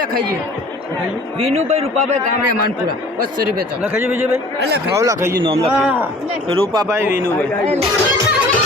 લખાઈ ગયું વિનુભાઈ રૂપાભાઈ કામરે માનપુરા 500 રૂપિયા ચાલ લખાઈ વિજયભાઈ લખાઈ નામ લખાઈ રૂપાભાઈ વિનુભાઈ